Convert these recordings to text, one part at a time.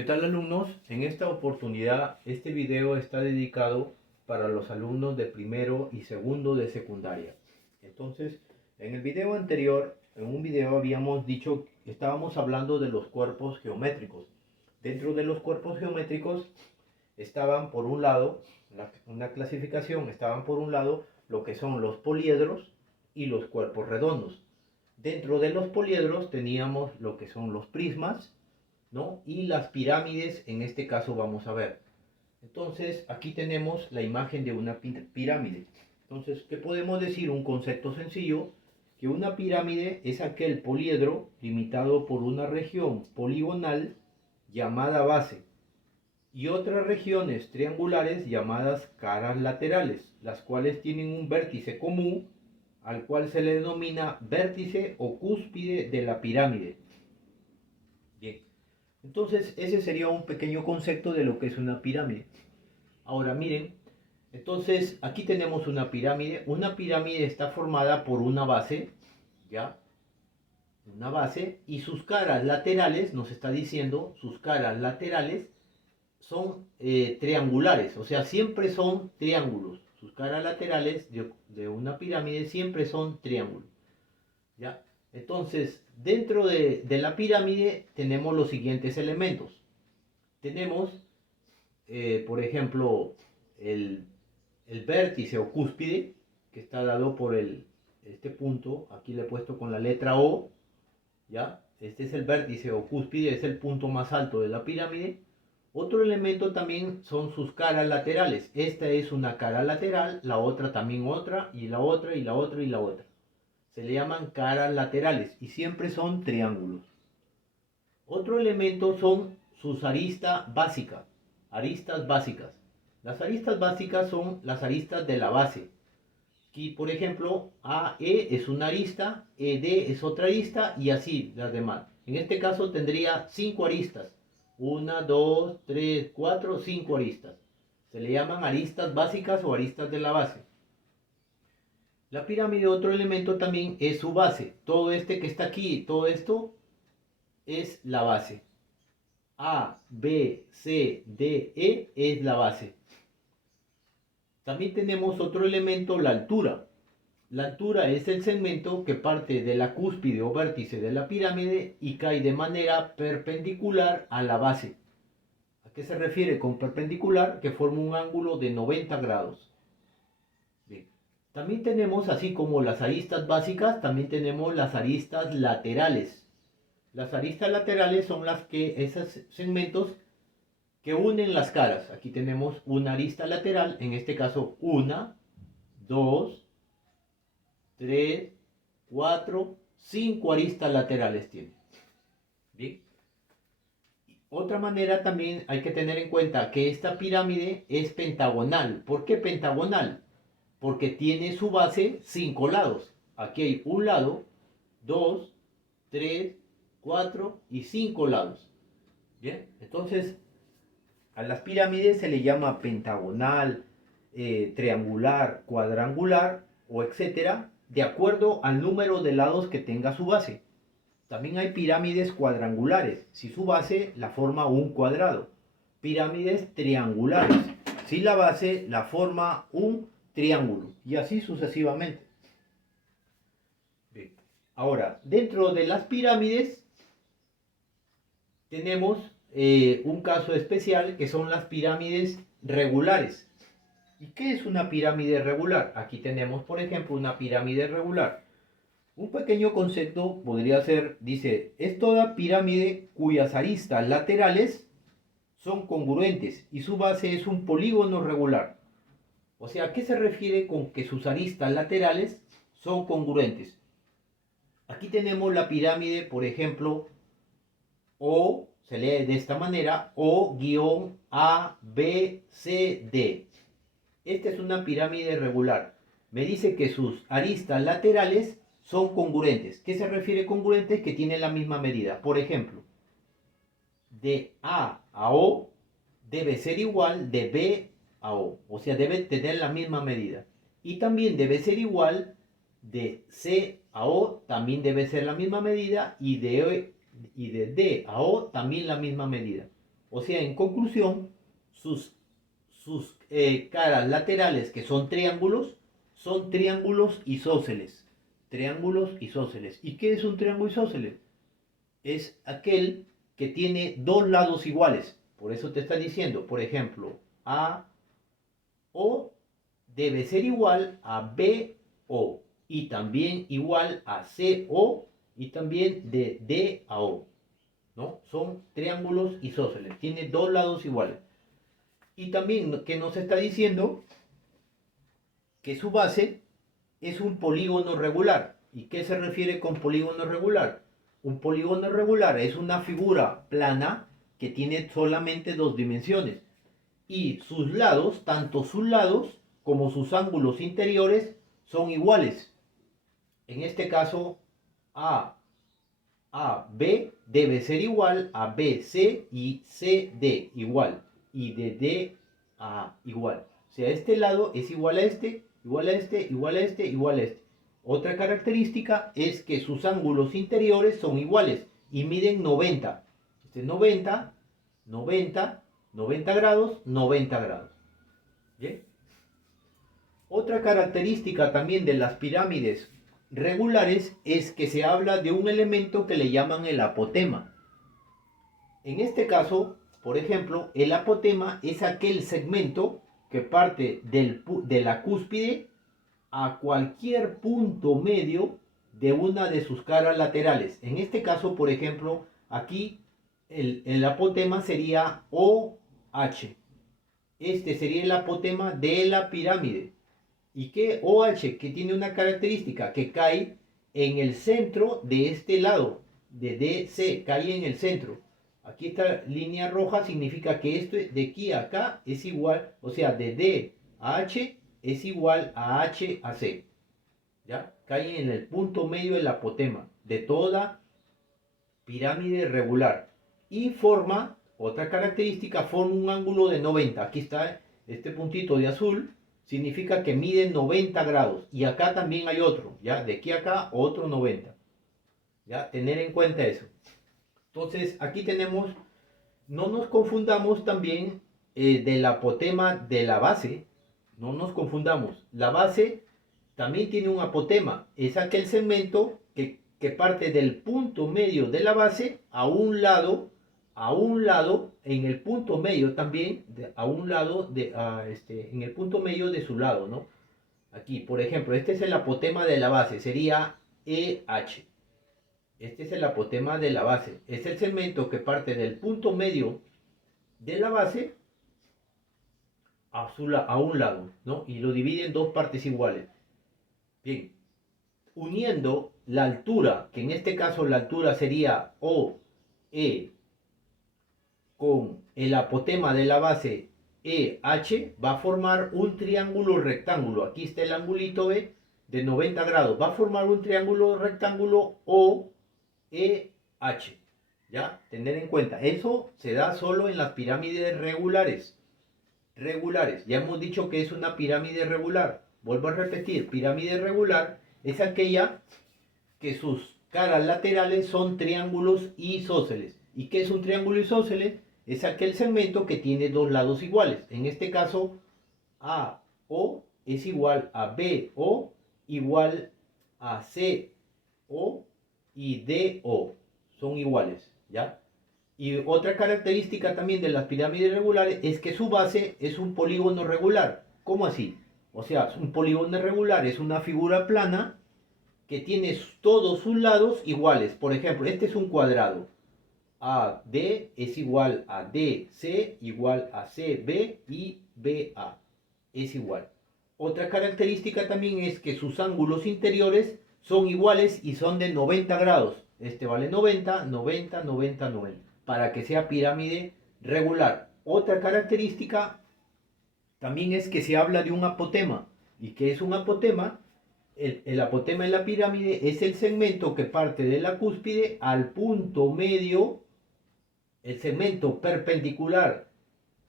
¿Qué tal, alumnos? En esta oportunidad, este video está dedicado para los alumnos de primero y segundo de secundaria. Entonces, en el video anterior, en un video habíamos dicho, estábamos hablando de los cuerpos geométricos. Dentro de los cuerpos geométricos estaban por un lado, una clasificación, estaban por un lado lo que son los poliedros y los cuerpos redondos. Dentro de los poliedros teníamos lo que son los prismas, ¿no? Y las pirámides, en este caso vamos a ver. Entonces, aquí tenemos la imagen de una pirámide. Entonces, ¿qué podemos decir? Un concepto sencillo, que una pirámide es aquel poliedro limitado por una región poligonal llamada base y otras regiones triangulares llamadas caras laterales, las cuales tienen un vértice común al cual se le denomina vértice o cúspide de la pirámide. Bien. Entonces, ese sería un pequeño concepto de lo que es una pirámide. Ahora miren, entonces aquí tenemos una pirámide. Una pirámide está formada por una base, ¿ya? Una base y sus caras laterales, nos está diciendo, sus caras laterales son triangulares, o sea, siempre son triángulos. Sus caras laterales de una pirámide siempre son triángulos, ¿ya? Entonces, dentro de la pirámide tenemos los siguientes elementos. Tenemos, por ejemplo, el, el vértice o cúspide, que está dado por este punto, aquí le he puesto con la letra O, ¿ya? Este es el vértice o cúspide, es el punto más alto de la pirámide. Otro elemento también son sus caras laterales. Esta es una cara lateral, la otra también otra, y la otra, y la otra, y la otra. Se le llaman caras laterales y siempre son triángulos. Otro elemento son sus aristas básicas. Aristas básicas. Las aristas básicas son las aristas de la base. Aquí, por ejemplo, AE es una arista, ED es otra arista y así las demás. En este caso tendría 5 aristas. 1, 2, 3, 4, 5 aristas. Se le llaman aristas básicas o aristas de la base. La pirámide, otro elemento también es su base. Todo este que está aquí, todo esto es la base. A, B, C, D, E es la base. También tenemos otro elemento, la altura. La altura es el segmento que parte de la cúspide o vértice de la pirámide y cae de manera perpendicular a la base. ¿A qué se refiere con perpendicular? Que forma un ángulo de 90 grados. Bien. También tenemos, así como las aristas básicas, también tenemos las aristas laterales. Las aristas laterales son esos segmentos que unen las caras. Aquí tenemos una arista lateral, en este caso 1, 2, 3, 4, 5 aristas laterales tiene. Bien. Otra manera también hay que tener en cuenta que esta pirámide es pentagonal. ¿Por qué pentagonal? Porque tiene su base 5 lados. Aquí hay un lado, 2, 3, 4 y 5 lados. Bien, entonces a las pirámides se le llama pentagonal, triangular, cuadrangular o etcétera, de acuerdo al número de lados que tenga su base. También hay pirámides cuadrangulares, si su base la forma un cuadrado. Pirámides triangulares, si la base la forma un triángulo. Y así sucesivamente. Bien. Ahora, dentro de las pirámides tenemos un caso especial que son las pirámides regulares. ¿Y qué es una pirámide regular? Aquí tenemos, por ejemplo, una pirámide regular. Un pequeño concepto podría ser, dice, es toda pirámide cuyas aristas laterales son congruentes y su base es un polígono regular. O sea, ¿a qué se refiere con que sus aristas laterales son congruentes? Aquí tenemos la pirámide, por ejemplo, O, se lee de esta manera, O-A-B-C-D. Esta es una pirámide regular. Me dice que sus aristas laterales son congruentes. ¿Qué se refiere congruentes? Que tienen la misma medida. Por ejemplo, de A a O debe ser igual de B a O. O sea, debe tener la misma medida. Y también debe ser igual de C a O, también debe ser la misma medida. Y de D a O también la misma medida. O sea, en conclusión, sus caras laterales, que son triángulos isósceles. Triángulos isósceles. ¿Y qué es un triángulo isósceles? Es aquel que tiene dos lados iguales. Por eso te está diciendo, por ejemplo, AO debe ser igual a BO y también igual a CO y también de D a O. ¿No? Son triángulos isósceles, tiene dos lados iguales. Y también que nos está diciendo que su base es un polígono regular. ¿Y qué se refiere con polígono regular? Un polígono regular es una figura plana que tiene solamente dos dimensiones. Y sus lados, tanto sus lados como sus ángulos interiores, son iguales. En este caso, AB debe ser igual a BC y CD igual. Y de D a A igual. O sea, este lado es igual a este, igual a este, igual a este, igual a este. Otra característica es que sus ángulos interiores son iguales y miden 90. Este 90, 90, 90 grados, 90 grados. ¿Bien? Otra característica también de las pirámides regulares es que se habla de un elemento que le llaman el apotema. En este caso, por ejemplo, el apotema es aquel segmento que parte de la cúspide a cualquier punto medio de una de sus caras laterales. En este caso, por ejemplo, aquí el apotema sería OH. Este sería el apotema de la pirámide. ¿Y qué OH? Que tiene una característica, que cae en el centro de este lado, de DC, cae en el centro. Aquí esta línea roja significa que esto de aquí a acá es igual, o sea, de D a H es igual a H a C. ¿Ya? Cae en el punto medio del apotema de toda pirámide regular. Y forma, otra característica, forma un ángulo de 90. Aquí está este puntito de azul, significa que mide 90 grados. Y acá también hay otro, ¿ya? De aquí a acá, otro 90. ¿Ya? Tener en cuenta eso. Entonces, aquí tenemos, no nos confundamos también del apotema de la base. No nos confundamos. La base también tiene un apotema. Es aquel segmento que parte del punto medio de la base a un lado, en el punto medio también, a un lado, en el punto medio de su lado, ¿no? Aquí, por ejemplo, este es el apotema de la base, sería EH. Este es el apotema de la base. Es el segmento que parte del punto medio de la base a un lado, ¿no? Y lo divide en dos partes iguales. Bien, uniendo la altura, que en este caso la altura sería OE, con el apotema de la base EH, va a formar un triángulo rectángulo. Aquí está el angulito B de 90 grados. Va a formar un triángulo rectángulo OEH. ¿Ya? Tener en cuenta. Eso se da solo en las pirámides regulares. Regulares. Ya hemos dicho que es una pirámide regular. Vuelvo a repetir. Pirámide regular es aquella que sus caras laterales son triángulos isósceles. ¿Y qué es un triángulo isósceles? Es aquel segmento que tiene dos lados iguales. En este caso, AO es igual a BO igual a CO y DO. Son iguales, ¿ya? Y otra característica también de las pirámides regulares es que su base es un polígono regular. ¿Cómo así? O sea, un polígono regular es una figura plana que tiene todos sus lados iguales. Por ejemplo, este es un cuadrado. AD es igual a DC igual a CB y BA. Es igual. Otra característica también es que sus ángulos interiores son iguales y son de 90 grados. Este vale 90, 90, 90, 90. Para que sea pirámide regular. Otra característica también es que se habla de un apotema. ¿Y qué es un apotema? El apotema en la pirámide es el segmento que parte de la cúspide al punto medio, el segmento perpendicular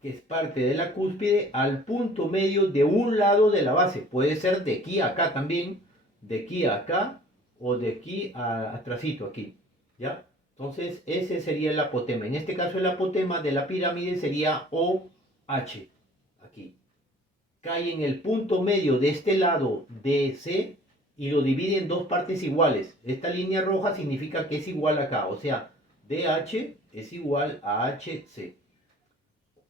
que es parte de la cúspide al punto medio de un lado de la base. Puede ser de aquí a acá también, de aquí a acá o de aquí a atrásito aquí, ¿ya? Entonces, ese sería el apotema. En este caso, el apotema de la pirámide sería OH. Aquí. Cae en el punto medio de este lado DC y lo divide en dos partes iguales. Esta línea roja significa que es igual acá. O sea, DH es igual a HC.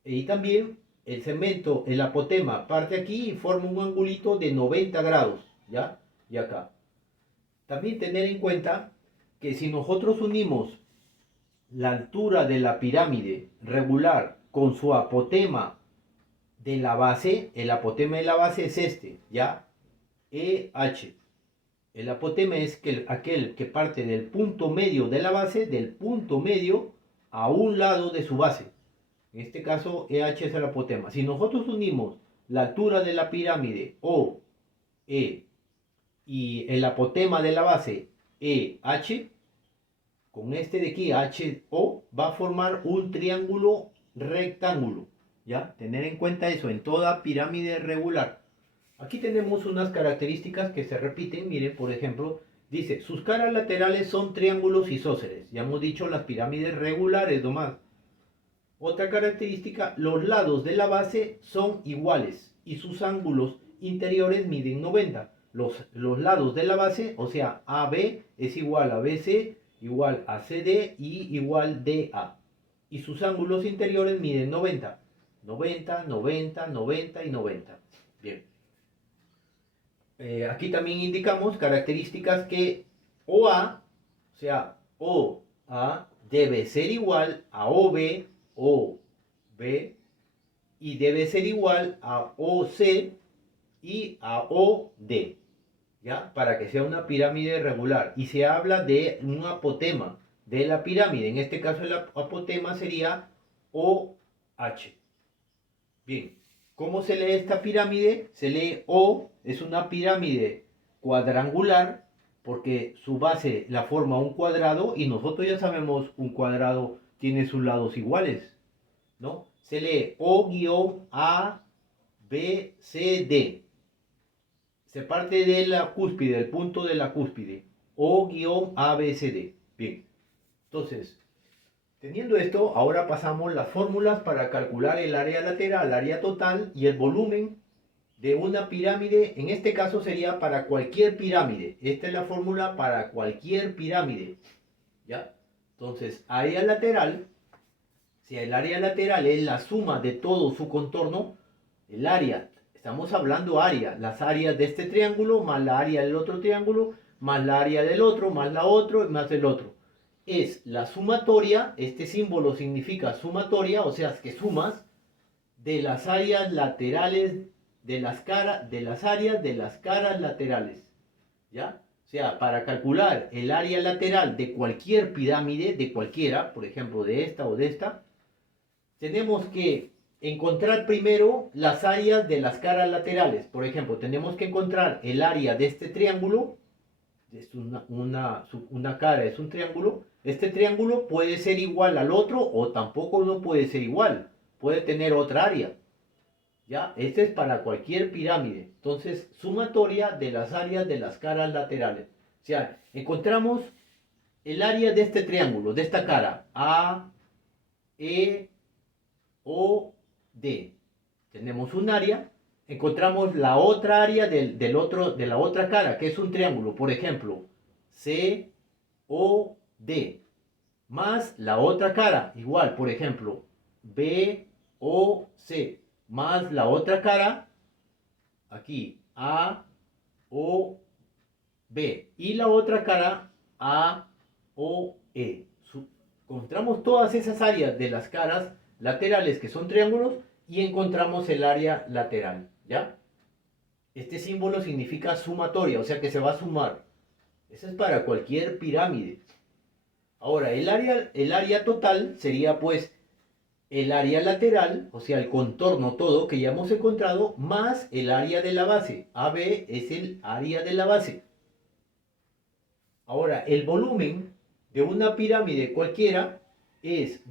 Y también el segmento, el apotema, parte aquí y forma un angulito de 90 grados. ¿Ya? Y acá. También tener en cuenta que si nosotros unimos la altura de la pirámide regular con su apotema de la base, el apotema de la base es este, ¿ya? EH. El apotema es aquel que parte del punto medio de la base, del punto medio a un lado de su base. En este caso, EH es el apotema. Si nosotros unimos la altura de la pirámide OE y el apotema de la base EH, con este de aquí, HO, va a formar un triángulo rectángulo. ¿Ya? Tener en cuenta eso en toda pirámide regular. Aquí tenemos unas características que se repiten. Miren, por ejemplo, dice, sus caras laterales son triángulos isósceles. Ya hemos dicho las pirámides regulares nomás. Otra característica, los lados de la base son iguales y sus ángulos interiores miden 90. Los lados de la base, o sea, AB es igual a BC, igual a CD y igual DA. Y sus ángulos interiores miden 90. 90, 90, 90 y 90. Bien. Aquí también indicamos características que OA, o sea, OA debe ser igual a OB, OB, y debe ser igual a OC y a OD, ¿ya? Para que sea una pirámide regular. Y se habla de un apotema de la pirámide. En este caso el apotema sería OH. Bien, ¿cómo se lee esta pirámide? Se lee O, es una pirámide cuadrangular porque su base la forma un cuadrado y nosotros ya sabemos un cuadrado tiene sus lados iguales, ¿no? Se lee O-A, B, C, D. Se parte de la cúspide, del punto de la cúspide. O-A, B, C, D. Bien, entonces, teniendo esto, ahora pasamos las fórmulas para calcular el área lateral, área total y el volumen de una pirámide. En este caso sería para cualquier pirámide. Esta es la fórmula para cualquier pirámide. ¿Ya? Entonces, área lateral, si el área lateral es la suma de todo su contorno, el área, estamos hablando área, las áreas de este triángulo más la área del otro triángulo, más la área del otro, más la otro, más el otro. Es la sumatoria, este símbolo significa sumatoria, o sea, que sumas de las áreas laterales de las caras, de las áreas de las caras laterales, ¿ya? O sea, para calcular el área lateral de cualquier pirámide, de cualquiera, por ejemplo, de esta o de esta, tenemos que encontrar primero las áreas de las caras laterales. Por ejemplo, tenemos que encontrar el área de este triángulo. Es una cara, es un triángulo. Este triángulo puede ser igual al otro o tampoco no puede ser igual. Puede tener otra área. ¿Ya? Este es para cualquier pirámide. Entonces, sumatoria de las áreas de las caras laterales. O sea, encontramos el área de este triángulo, de esta cara. A, E, O, D. Tenemos un área. Encontramos la otra área de la otra cara, que es un triángulo. Por ejemplo, C, O, D. Más la otra cara, igual, por ejemplo, B, O, C. Más la otra cara, aquí, A, O, B. Y la otra cara, A, O, E. Encontramos todas esas áreas de las caras laterales que son triángulos y encontramos el área lateral, ¿ya? Este símbolo significa sumatoria, o sea que se va a sumar. Eso es para cualquier pirámide. Ahora, el área total sería pues el área lateral, o sea, el contorno todo que ya hemos encontrado, más el área de la base. AB es el área de la base. Ahora, el volumen de una pirámide cualquiera es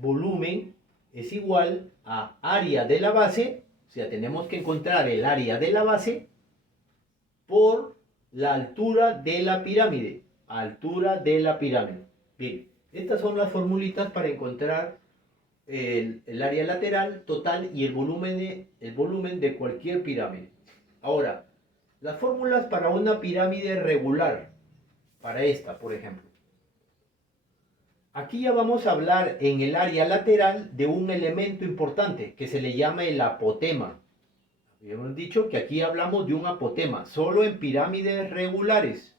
igual a área de la base, o sea, tenemos que encontrar el área de la base por la altura de la pirámide. Altura de la pirámide. Bien, Estas son las formulitas para encontrar el área lateral total y el volumen de cualquier pirámide. Ahora, las fórmulas para una pirámide regular, para esta, por ejemplo. Aquí ya vamos a hablar en el área lateral de un elemento importante que se le llama el apotema. Hemos dicho que aquí hablamos de un apotema, solo en pirámides regulares.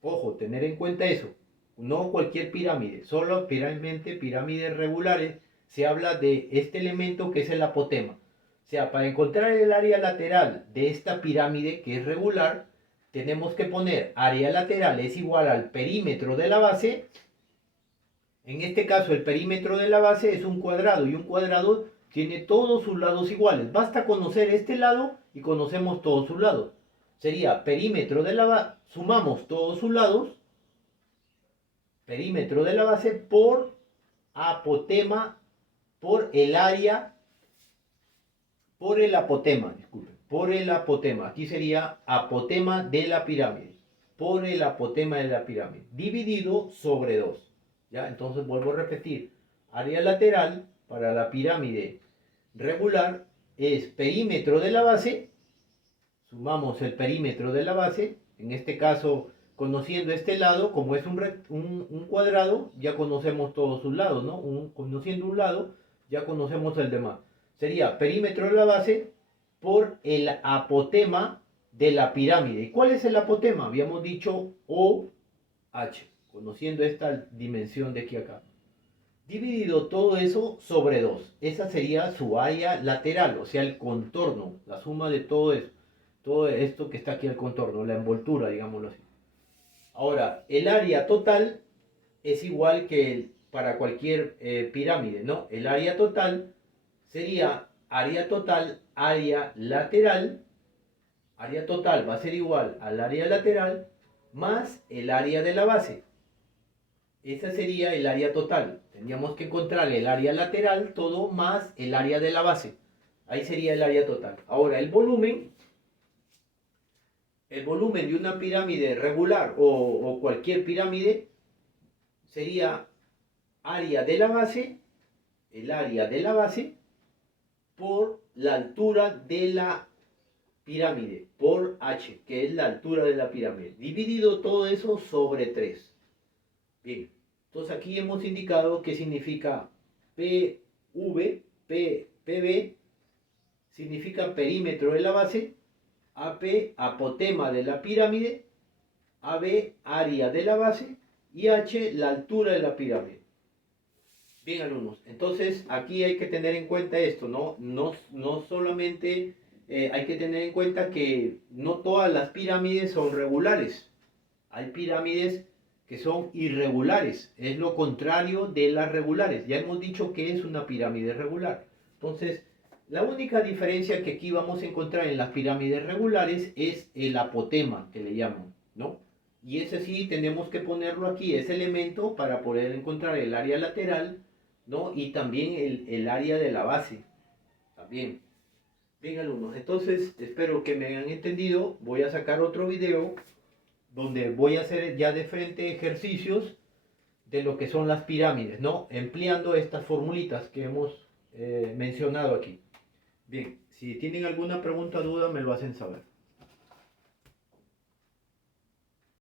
Ojo, tener en cuenta eso. No cualquier pirámide, solo pirámides regulares se habla de este elemento que es el apotema. O sea, para encontrar el área lateral de esta pirámide que es regular, tenemos que poner área lateral es igual al perímetro de la base. En este caso el perímetro de la base es un cuadrado y un cuadrado tiene todos sus lados iguales. Basta conocer este lado y conocemos todos sus lados. Sería perímetro de la base, sumamos todos sus lados, perímetro de la base por apotema, por el área, por el apotema, disculpen, por el apotema. Aquí sería apotema de la pirámide, por el apotema de la pirámide, dividido sobre 2. ¿Ya? Entonces vuelvo a repetir, área lateral para la pirámide regular es perímetro de la base, sumamos el perímetro de la base, en este caso conociendo este lado, como es un cuadrado, ya conocemos todos sus lados, ¿no? Conociendo un lado, ya conocemos el demás. Sería perímetro de la base por el apotema de la pirámide. ¿Y cuál es el apotema? Habíamos dicho OH, conociendo esta dimensión de aquí a acá. Dividido todo eso sobre 2. Esa sería su área lateral, o sea, el contorno, la suma de todo eso. Todo esto que está aquí al contorno, la envoltura, digámoslo así. Ahora, el área total es igual que para cualquier pirámide, ¿no? El área total sería área total, área lateral. Área total va a ser igual al área lateral más el área de la base. Esa sería el área total. Tendríamos que encontrar el área lateral, todo más el área de la base. Ahí sería el área total. Ahora, el volumen de una pirámide regular o cualquier pirámide sería área de la base, el área de la base, por la altura de la pirámide, por H, que es la altura de la pirámide, dividido todo eso sobre 3. Bien, entonces aquí hemos indicado qué significa PV, PV, significa perímetro de la base, AP, apotema de la pirámide, AB, área de la base, y H, la altura de la pirámide. Bien, alumnos, entonces aquí hay que tener en cuenta esto, no solamente hay que tener en cuenta que no todas las pirámides son regulares. Hay pirámides que son irregulares, es lo contrario de las regulares. Ya hemos dicho que es una pirámide regular. Entonces, la única diferencia que aquí vamos a encontrar en las pirámides regulares es el apotema, que le llaman, ¿no? Y ese sí tenemos que ponerlo aquí, ese elemento, para poder encontrar el área lateral, ¿no? Y también el área de la base, también. Bien, alumnos, entonces espero que me hayan entendido. Voy a sacar otro video donde voy a hacer ya de frente ejercicios de lo que son las pirámides, ¿no? Empleando estas formulitas que hemos mencionado aquí. Bien, si tienen alguna pregunta o duda me lo hacen saber.